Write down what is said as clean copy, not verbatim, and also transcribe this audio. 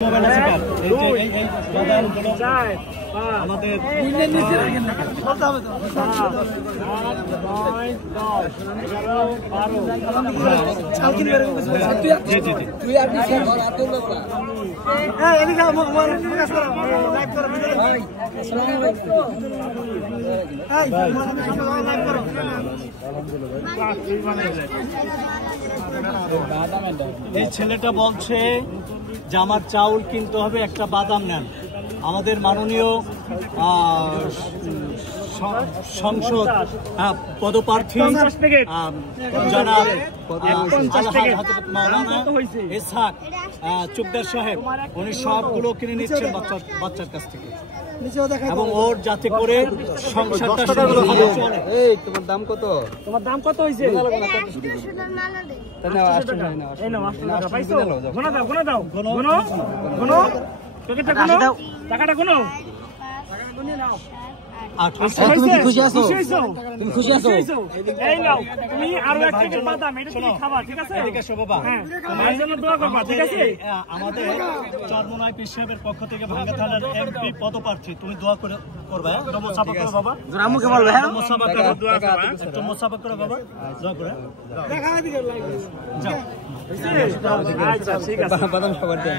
এই ছেলেটা বলছে যে আমার চাউল কিনতে হবে, একটা বাদাম নেন। আমাদের মাননীয় সংসদ পদপ্রার্থী জনাব মাওলানা ইসহাক চুকদার সাহেব উনি সবগুলো কিনে নিচ্ছেন বাচ্চার কাছ থেকে, এবং ওর যাতে করে সংসারটা ভালো চলে। এই তোমার দাম কত? তোমার দাম কত হইছে? টাকাটা কোনো তুমি খুশি আছো? তুমি খুশি আছো? এই নাও, তুমি আরো এক প্যাকেট বাদাম, এটা তুমি খাবা, ঠিক আছে? হ্যাঁ, আমার জন্য দোয়া করবা, ঠিক আছে? আমাদের চরমোনাই পীর সাহেবের পক্ষ থেকে ভাঙ্গা থানার এমপি পদপ্রার্থী, তুমি দোয়া করবা। একটু মোসাফা করো বাবা, আম্মুকে বলবে। হ্যাঁ, মোসাফা করো, একটু মোসাফা করো বাবা, দোয়া করে যাও। আচ্ছা ঠিক আছে, বাদাম সবার দিয়ে